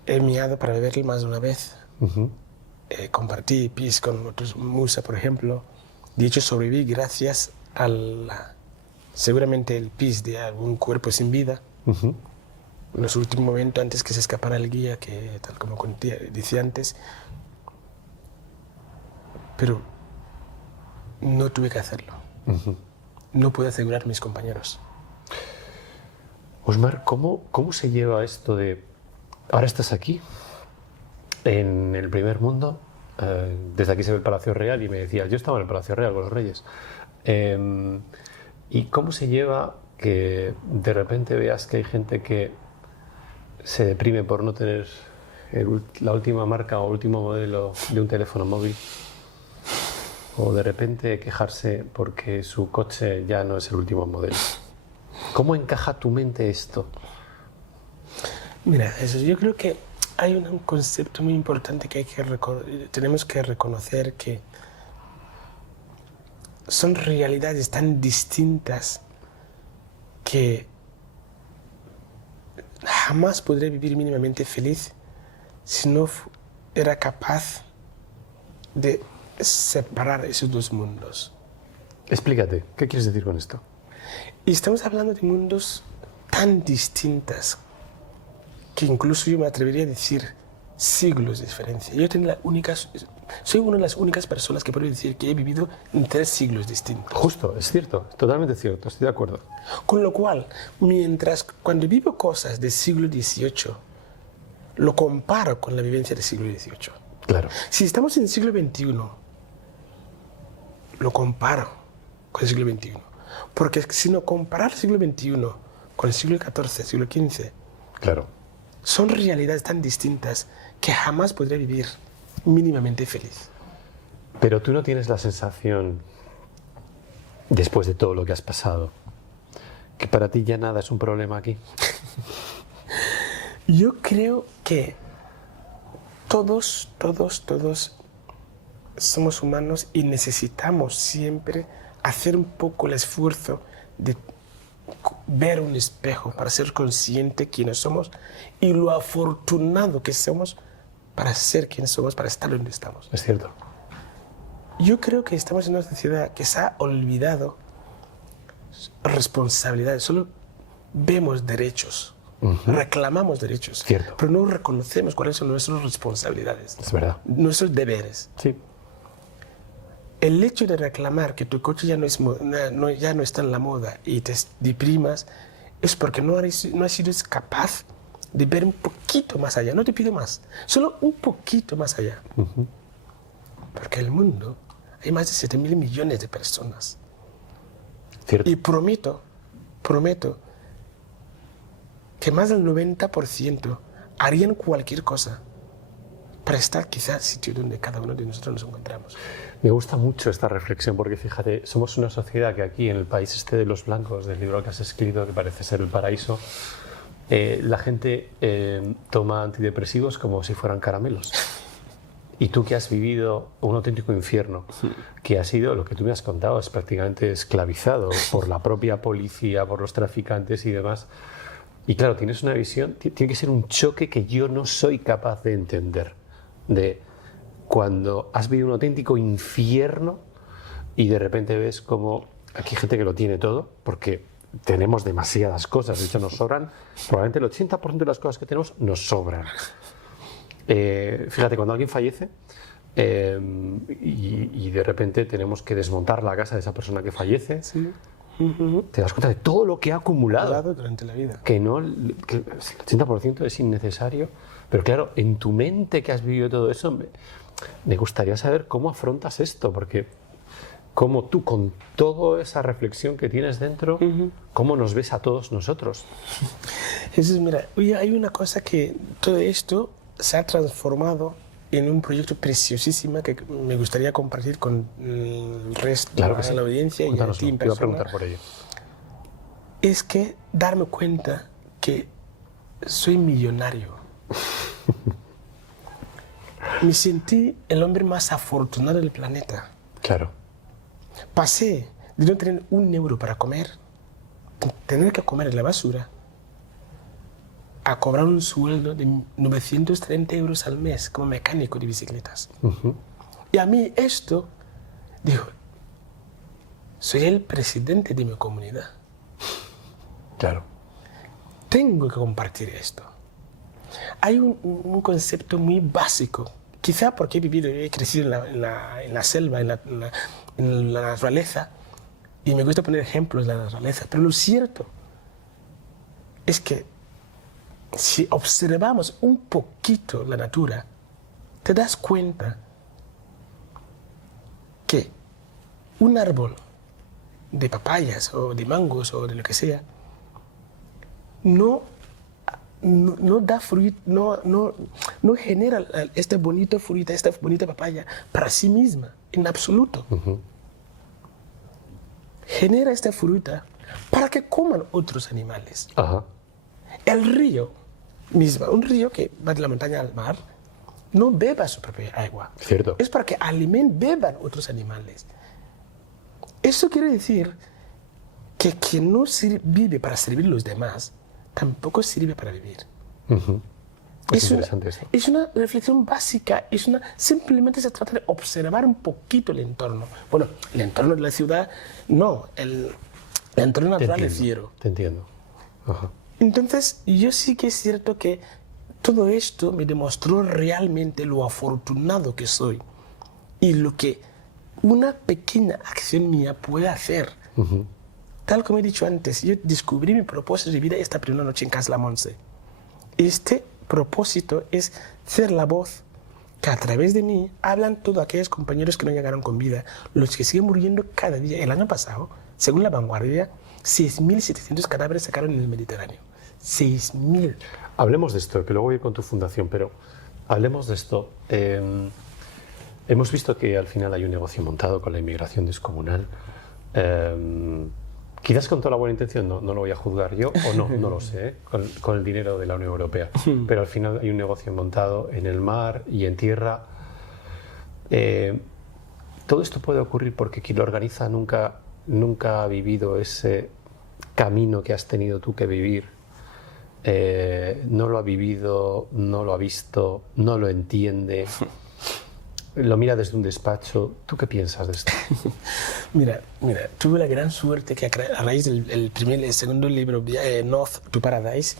he miado para beberlo más de una vez. Compartí pis con otros musa, por ejemplo. De hecho, sobreviví gracias a seguramente el pis de algún cuerpo sin vida. En los últimos momentos, antes que se escapara el guía, que tal como decía antes, pero no tuve que hacerlo. No pude asegurar a mis compañeros. Osmar, ¿cómo se lleva esto de... Ahora estás aquí, en el primer mundo, desde aquí se ve el Palacio Real y me decías, yo estaba en el Palacio Real con los Reyes. ¿Y cómo se lleva que de repente veas que hay gente que se deprime por no tener la última marca o último modelo de un teléfono móvil? O de repente quejarse porque su coche ya no es el último modelo. ¿Cómo encaja tu mente esto? Mira, eso, yo creo que hay un concepto muy importante que tenemos que reconocer, que son realidades tan distintas que jamás podré vivir mínimamente feliz si no era capaz de separar esos dos mundos. Explícate, ¿qué quieres decir con esto? Y estamos hablando de mundos tan distintos que incluso yo me atrevería a decir siglos de diferencia. Soy una de las únicas personas que puedo decir que he vivido en 3 siglos distintos. Justo, es cierto, totalmente cierto, estoy de acuerdo. Con lo cual, cuando vivo cosas del siglo XVIII, lo comparo con la vivencia del siglo XVIII. Claro. Si estamos en el siglo XXI, lo comparo con el siglo XXI. Porque si no, comparar el siglo XXI con el siglo XIV, siglo XV, claro, son realidades tan distintas que jamás podré vivir mínimamente feliz. Pero tú no tienes la sensación, después de todo lo que has pasado, que para ti ya nada es un problema aquí. Yo creo que todos somos humanos y necesitamos siempre hacer un poco el esfuerzo de ver un espejo para ser consciente de quiénes somos y lo afortunado que somos para ser quienes somos, para estar donde estamos. Es cierto. Yo creo que estamos en una sociedad que se ha olvidado responsabilidades. Solo vemos derechos, reclamamos derechos, Cierto. pero no reconocemos cuáles son nuestras responsabilidades, Es verdad. nuestros deberes. Sí. El hecho de reclamar que tu coche ya no está en la moda y te deprimas es porque no has sido capaz de ver un poquito más allá. No te pido más, solo un poquito más allá. Porque en el mundo hay más de 7.000 millones de personas. Cierto. Y prometo que más del 90% harían cualquier cosa para estar quizás en el sitio donde cada uno de nosotros nos encontramos. Me gusta mucho esta reflexión porque fíjate, somos una sociedad que aquí en el país este de los blancos, del libro que has escrito, que parece ser el paraíso, la gente toma antidepresivos como si fueran caramelos. Y tú que has vivido un auténtico infierno, que has sido, lo que tú me has contado, es prácticamente esclavizado por la propia policía, por los traficantes y demás, Y claro, tienes una visión, tiene que ser un choque que yo no soy capaz de entender. De cuando has vivido un auténtico infierno y de repente ves como aquí hay gente que lo tiene todo, porque tenemos demasiadas cosas, de hecho nos sobran, probablemente el 80% de las cosas que tenemos nos sobran. Fíjate, cuando alguien fallece y de repente tenemos que desmontar la casa de esa persona que fallece, Sí. te das cuenta de todo lo que ha acumulado. Durante la vida. Que el 80% es innecesario, pero claro, en tu mente que has vivido todo eso, me gustaría saber cómo afrontas esto, porque cómo tú, con toda esa reflexión que tienes dentro, cómo nos ves a todos nosotros. Jesús, mira, oye, hay una cosa que todo esto se ha transformado en un proyecto preciosísimo que me gustaría compartir con el resto de la audiencia y a ti en persona. Te iba a preguntar por ello. Es que darme cuenta que soy millonario. Me sentí el hombre más afortunado del planeta. Claro. Pasé de no tener un euro para comer, tener que comer en la basura, a cobrar un sueldo de 930 euros al mes como mecánico de bicicletas. Y a mí esto, digo, soy el presidente de mi comunidad. Claro. Tengo que compartir esto. Hay un concepto muy básico, quizá porque he crecido en la selva, en la naturaleza, y me gusta poner ejemplos de la naturaleza, pero lo cierto es que si observamos un poquito la natura, te das cuenta que un árbol de papayas o de mangos o de lo que sea no da fruto, no genera esta bonita fruta, esta bonita papaya para sí misma, en absoluto. Genera esta fruta para que coman otros animales. Ajá. El río mismo, un río que va de la montaña al mar, no beba su propia agua. Cierto. Es para que beban otros animales. Eso quiere decir que quien no vive para servir a los demás, tampoco sirve para vivir. Es interesante eso. Es una reflexión básica, simplemente se trata de observar un poquito el entorno. Bueno, el entorno de la ciudad, no, el entorno natural es fiero. Te entiendo. Ajá. Entonces, yo sí que es cierto que todo esto me demostró realmente lo afortunado que soy y lo que una pequeña acción mía puede hacer. Tal como he dicho antes, yo descubrí mi propósito de vida esta primera noche en Casa La Monse. Este propósito es ser la voz que a través de mí hablan todos aquellos compañeros que no llegaron con vida, los que siguen muriendo cada día. El año pasado, según La Vanguardia, 6.700 cadáveres sacaron en el Mediterráneo. 6.000. Hablemos de esto, que luego voy a ir con tu fundación, pero hablemos de esto. Hemos visto que al final hay un negocio montado con la inmigración descomunal. Quizás con toda la buena intención, no lo voy a juzgar yo, o no lo sé, con el dinero de la Unión Europea. Pero al final hay un negocio montado en el mar y en tierra. Todo esto puede ocurrir porque quien lo organiza nunca ha vivido ese camino que has tenido tú que vivir. No lo ha vivido, no lo ha visto, no lo entiende. Lo mira desde un despacho. ¿Tú qué piensas de esto? Mira, tuve la gran suerte que a raíz del segundo libro, North to Paradise,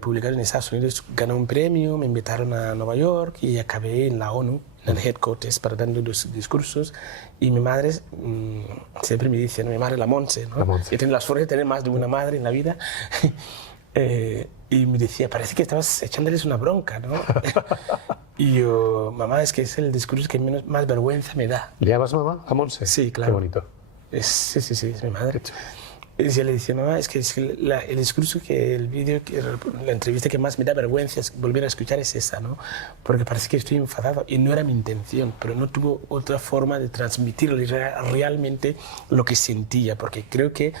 publicado en Estados Unidos, gané un premio, me invitaron a Nueva York y acabé en la ONU, en el headquarters, para dando los discursos. Y mi madre siempre me dice, mi madre la Monse, ¿no? La Monse. Yo tengo la suerte de tener más de una madre en la vida. Y me decía, parece que estabas echándoles una bronca, ¿no? Y yo, mamá, es que es el discurso que más vergüenza me da. ¿Le llamas mamá a Monse? Sí, claro. Qué bonito. Sí, es mi madre. Y yo le decía, mamá, es que el discurso, la entrevista que más me da vergüenza es volver a escuchar es esa, ¿no? Porque parece que estoy enfadado y no era mi intención, pero no tuvo otra forma de transmitir realmente lo que sentía, porque creo que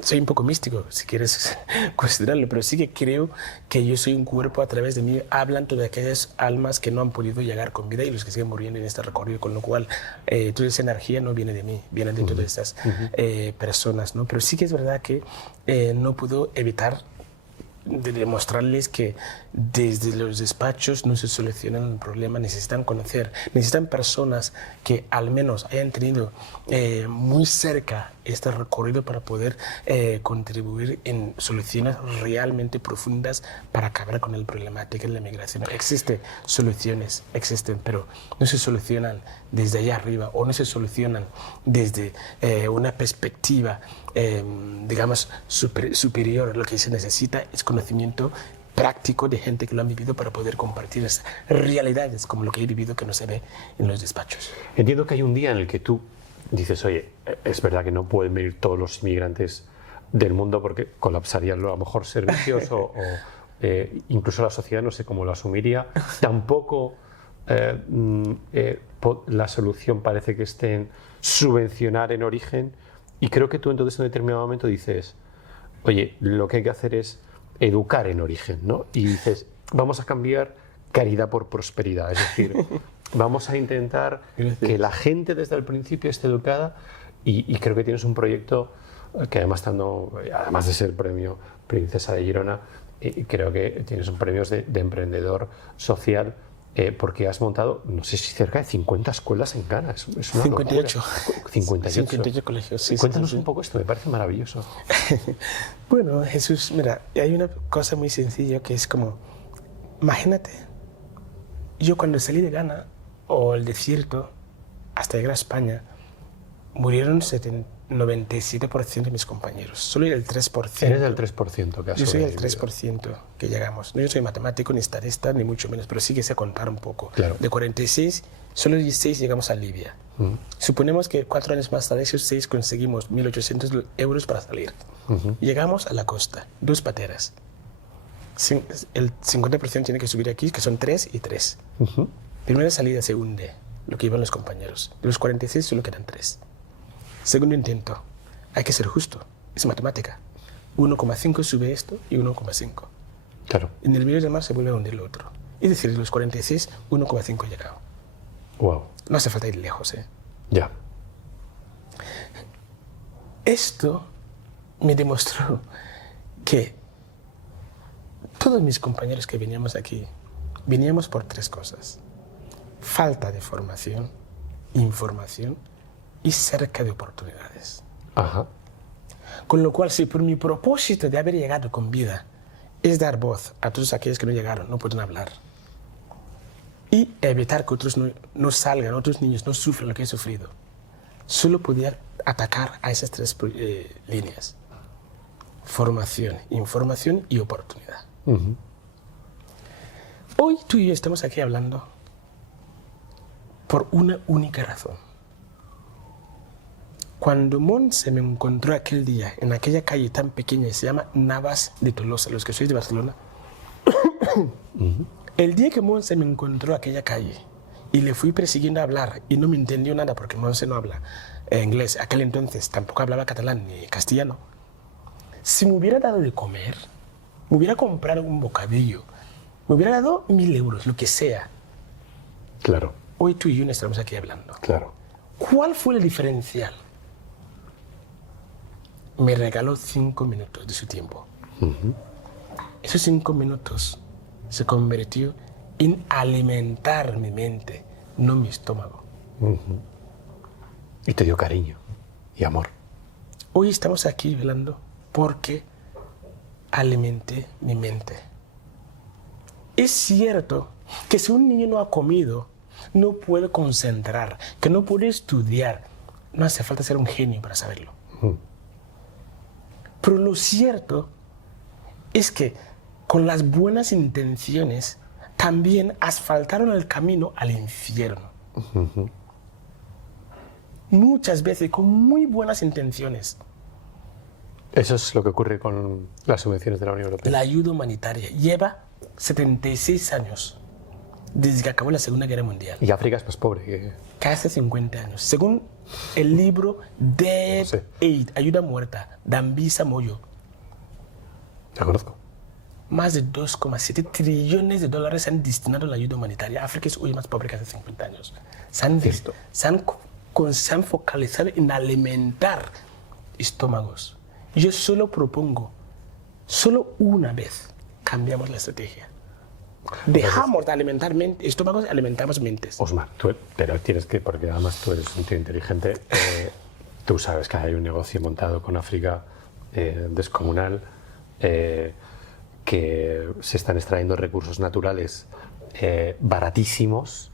soy un poco místico, si quieres considerarlo, pero sí que creo que yo soy un cuerpo, a través de mí hablan todas aquellas almas que no han podido llegar con vida y los que siguen muriendo en este recorrido, con lo cual toda esa energía no viene de mí, viene de todas estas personas, ¿no? Pero sí que es verdad que no puedo evitar de demostrarles que desde los despachos no se solucionan el problema, necesitan conocer, necesitan personas que al menos hayan tenido muy cerca este recorrido para poder contribuir en soluciones realmente profundas para acabar con el problemática de la migración. Existen soluciones, existen, pero no se solucionan desde allá arriba o no se solucionan desde una perspectiva digamos, superior. Lo que se necesita es conocimiento práctico de gente que lo han vivido para poder compartir esas realidades como lo que he vivido que no se ve en los despachos. Entiendo que hay un día en el que tú dices, oye, es verdad que no pueden venir todos los inmigrantes del mundo porque colapsarían a lo mejor servicios o incluso la sociedad no sé cómo lo asumiría. Tampoco la solución parece que esté en subvencionar en origen. Y creo que tú entonces en un determinado momento dices, oye, lo que hay que hacer es educar en origen, ¿no? Y dices, vamos a cambiar caridad por prosperidad. Es decir, vamos a intentar que la gente desde el principio esté educada y creo que tienes un proyecto que además de ser premio Princesa de Girona, creo que tienes un premio de emprendedor social porque has montado, no sé si cerca de 50 escuelas en Ghana. Es una 58. Locura. 58 colegios, sí. Cuéntanos un poco esto, me parece maravilloso. Bueno, Jesús, mira, hay una cosa muy sencilla que es como, imagínate, yo cuando salí de Ghana o el desierto hasta llegar a España, murieron 97% de mis compañeros. Solo el 3%. Eres del 3% que has Yo soy el sobrevivido. 3% que llegamos. No, yo soy matemático, ni estadista, ni mucho menos, pero sí que sé contar un poco. Claro. De 46, solo 16 llegamos a Libia. Suponemos que 4 años más tarde, esos 6 conseguimos 1.800 euros para salir. Llegamos a la costa, 2 pateras. El 50% tiene que subir aquí, que son 3 y 3. Primera salida se hunde, lo que iban los compañeros. De los 46 solo quedan 3. Segundo intento, hay que ser justo, es matemática. 1,5 sube esto y 1,5. Claro. En el medio del mar se vuelve a hundir lo otro. Es decir, de los 46, 1,5 ha llegado. Wow. No hace falta ir lejos, ¿eh? Ya. Esto me demostró que todos mis compañeros que veníamos aquí, veníamos por 3 cosas. Falta de formación, información y cerca de oportunidades. Ajá. Con lo cual, si por mi propósito de haber llegado con vida es dar voz a todos aquellos que no llegaron, no pueden hablar, y evitar que otros no salgan, otros niños no sufran lo que he sufrido, solo podía atacar a esas 3 líneas. Formación, información y oportunidad. Hoy tú y yo estamos aquí hablando por una única razón. Cuando Montse me encontró aquel día en aquella calle tan pequeña que se llama Navas de Tolosa, los que sois de Barcelona, el día que Montse me encontró aquella calle y le fui persiguiendo a hablar y no me entendió nada porque Montse no habla inglés, aquel entonces tampoco hablaba catalán ni castellano, si me hubiera dado de comer, me hubiera comprado un bocadillo, me hubiera dado 1.000 euros, lo que sea. Claro. Hoy tú y yo no estamos aquí hablando. Claro. ¿Cuál fue el diferencial? Me regaló 5 minutos de su tiempo. Esos 5 minutos se convirtió en alimentar mi mente, no mi estómago. Y te dio cariño y amor. Hoy estamos aquí velando porque alimenté mi mente. Es cierto que si un niño no ha comido, no puede concentrar, que no puede estudiar. No hace falta ser un genio para saberlo. Pero lo cierto es que con las buenas intenciones también asfaltaron el camino al infierno. Muchas veces con muy buenas intenciones. Eso es lo que ocurre con las subvenciones de la Unión Europea. La ayuda humanitaria lleva 76 años desde que acabó la Segunda Guerra Mundial. Y África es más pobre que... Casi 50 años. Según el libro Dead Aid, Ayuda Muerta, Dambisa Moyo, La conozco. más de 2,7 trillones de dólares se han destinado a la ayuda humanitaria. África es hoy más pobre que hace 50 años. Se han focalizado en alimentar estómagos. Yo solo propongo Solo una vez cambiamos la estrategia. Dejamos de alimentar estómagos y alimentamos mentes. Osmar, pero tienes que, porque además tú eres un tío inteligente, tú sabes que hay un negocio montado con África descomunal, que se están extrayendo recursos naturales baratísimos,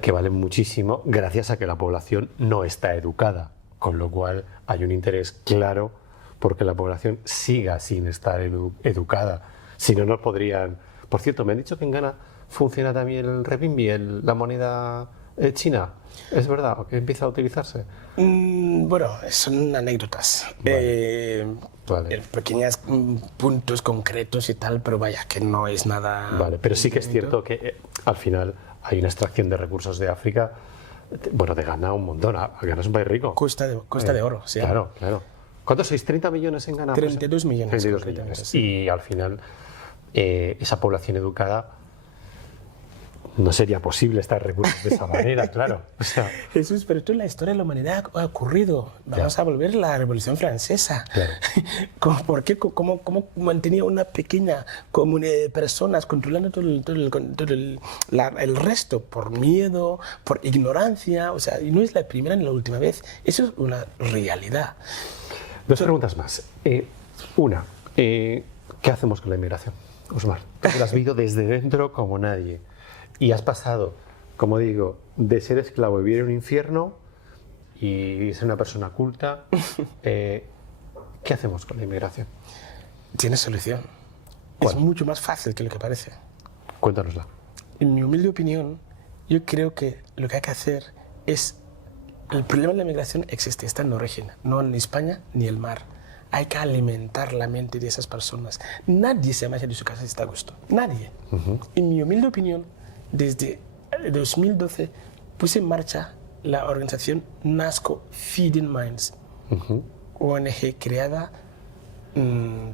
que valen muchísimo, gracias a que la población no está educada, con lo cual hay un interés claro porque la población siga sin estar educada. Si no, no podrían... Por cierto, me han dicho que en Ghana funciona también el renminbi, la moneda china. ¿Es verdad? ¿O que empieza a utilizarse? Bueno, son anécdotas. Vale. Pequeños puntos concretos y tal, pero vaya, que no es nada... Vale, pero sí que es cierto que al final hay una extracción de recursos de África, bueno, de Ghana un montón. Ghana es un país rico. Costa de oro, sí. Claro, claro. ¿Cuántos sois? ¿30 millones en Ghana? 32 millones. 32 millones. Sí. Y al final, esa población educada, no sería posible estar recursos de esa manera, claro. O sea, Jesús, pero esto en la historia de la humanidad ha ocurrido. Vamos a volver a la Revolución Francesa. Claro. ¿Cómo mantenía una pequeña comunidad de personas controlando todo el resto? Por miedo, por ignorancia. O sea, y no es la primera ni la última vez. Eso es una realidad. Dos preguntas más. Una, ¿qué hacemos con la inmigración, Osmar? Tú que la has vivido desde dentro como nadie. Y has pasado, como digo, de ser esclavo y vivir en un infierno y ser una persona culta. ¿Qué hacemos con la inmigración? Tiene solución. ¿Cuál? Es mucho más fácil que lo que parece. Cuéntanosla. En mi humilde opinión, yo creo que lo que hay que hacer es... El problema de la migración existe, está en origen, no en España ni el mar. Hay que alimentar la mente de esas personas. Nadie se marcha de su casa si está a gusto. Nadie. En mi humilde opinión, desde 2012 puse en marcha la organización NASCO Feeding Minds, ONG creada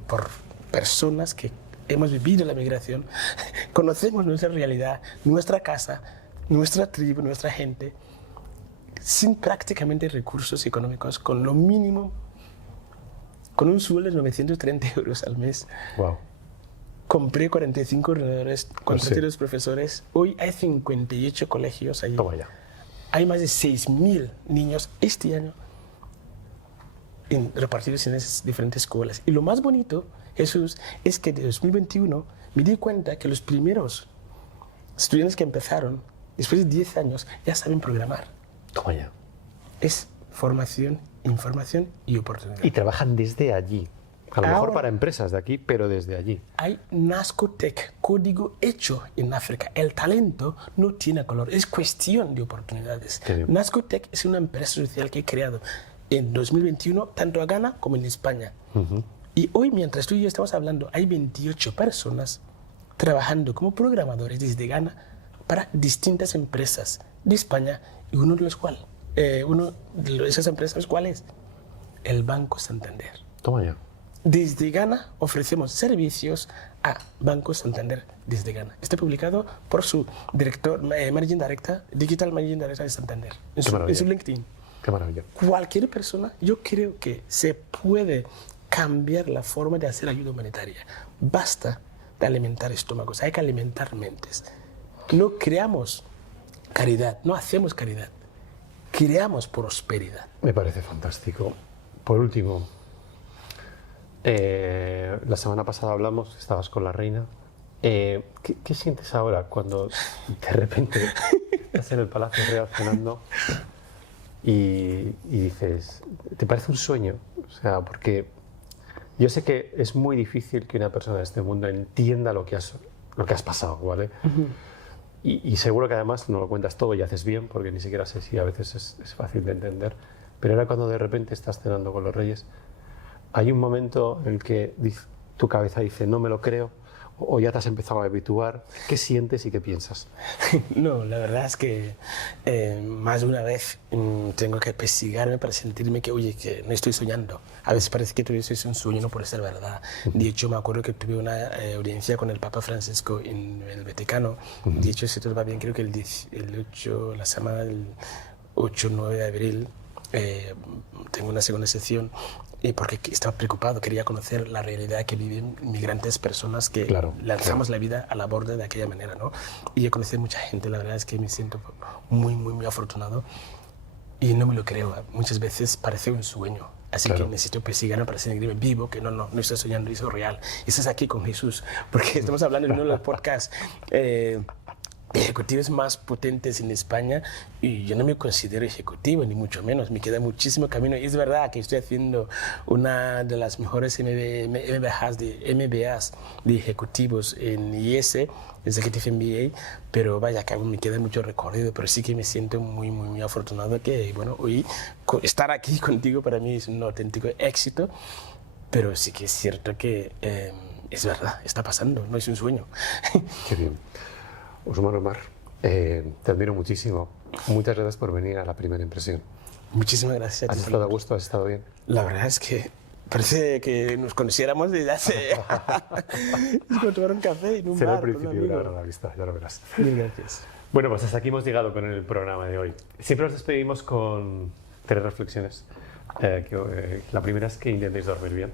por personas que hemos vivido la migración, conocemos nuestra realidad, nuestra casa, nuestra tribu, nuestra gente, sin prácticamente recursos económicos, con lo mínimo, con un sueldo de 930 euros al mes. Wow. Compré 45 ordenadores, contraté Sí. los profesores. Hoy hay 58 colegios allí. Toma ya. Hay más de 6.000 niños este año repartidos en esas diferentes escuelas. Y lo más bonito, Jesús, es que de 2021 me di cuenta que los primeros estudiantes que empezaron, después de 10 años, ya saben programar. Toma ya. Es formación, información y oportunidad. Y trabajan desde allí. A lo mejor Ahora- para empresas de aquí, pero desde allí. Hay NASCO Tech, código hecho en África. El talento no tiene color, es cuestión de oportunidades. Qué bien. NASCO Tech es una empresa social que he creado en 2021, tanto a Ghana como en España. Y hoy, mientras tú y yo estamos hablando, hay 28 personas trabajando como programadores desde Ghana para distintas empresas de España, y uno de esas empresas, ¿cuál es? El Banco Santander. Toma ya. Desde Ghana ofrecemos servicios a Banco Santander desde Ghana. Está publicado por su director, Managing Director, Digital Managing Director de Santander, en su maravilla. LinkedIn. Qué maravilla. Cualquier persona, yo creo que se puede cambiar la forma de hacer ayuda humanitaria. Basta de alimentar estómagos, hay que alimentar mentes. No creamos caridad, no hacemos caridad, creamos prosperidad. Me parece fantástico. Por último, la semana pasada hablamos, estabas con la reina. ¿Qué sientes ahora cuando de repente estás en el Palacio Real cenando y dices, ¿te parece un sueño? O sea, porque yo sé que es muy difícil que una persona de este mundo entienda lo que has pasado, ¿vale? Y seguro que además no lo cuentas todo y haces bien, porque ni siquiera sé si a veces es fácil de entender. Pero era cuando de repente estás cenando con los reyes, hay un momento en el que tu cabeza dice, no me lo creo, o ya te has empezado a habituar. ¿Qué sientes y qué piensas? No, la verdad es que más de una vez tengo que investigarme para sentirme que, oye, que no estoy soñando. A veces parece que todo eso es un sueño, no puede ser verdad. De hecho, me acuerdo que tuve una audiencia con el Papa Francisco en el Vaticano. De hecho, si todo va bien, creo que la semana del 8-9 de abril tengo una segunda sesión porque estaba preocupado, quería conocer la realidad que viven migrantes, personas que Claro, lanzamos la vida a la borde de aquella manera, ¿no? Y he conocido mucha gente, la verdad es que me siento muy, muy, muy afortunado y no me lo creo. Muchas veces parece un sueño. Así que necesito perseguir para sentirme vivo, que no estoy soñando, eso es real. Y estás aquí con Jesús, porque estamos hablando en uno de los podcasts ejecutivos más potentes en España y yo no me considero ejecutivo, ni mucho menos, me queda muchísimo camino. Y es verdad que estoy haciendo una de las mejores MBAs de ejecutivos en IES, Executive MBA, pero vaya que aún me queda mucho recorrido, pero sí que me siento muy, muy, muy afortunado que, bueno, hoy estar aquí contigo para mí es un auténtico éxito, pero sí que es cierto que es verdad, está pasando, no es un sueño. Qué bien. Ousmane Omar, te admiro muchísimo. Muchas gracias por venir a La Primera Impresión. Muchísimas gracias a ti. ¿Has estado a gusto? ¿Has estado bien? La verdad es que parece que nos conociéramos desde hace... es como tomar un café en un Será bar. el principio de la vista, ya lo verás. Mil gracias. Bueno, pues hasta aquí hemos llegado con el programa de hoy. Siempre nos despedimos con 3 reflexiones. La primera es que intentéis dormir bien.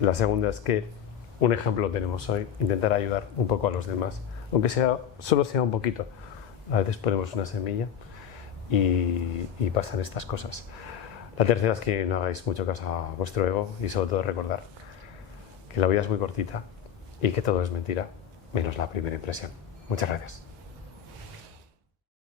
La segunda es que un ejemplo tenemos hoy, intentar ayudar un poco a los demás, aunque solo sea un poquito. A veces ponemos una semilla y pasan estas cosas. La tercera es que no hagáis mucho caso a vuestro ego y sobre todo recordar que la vida es muy cortita y que todo es mentira, menos la primera impresión. Muchas gracias.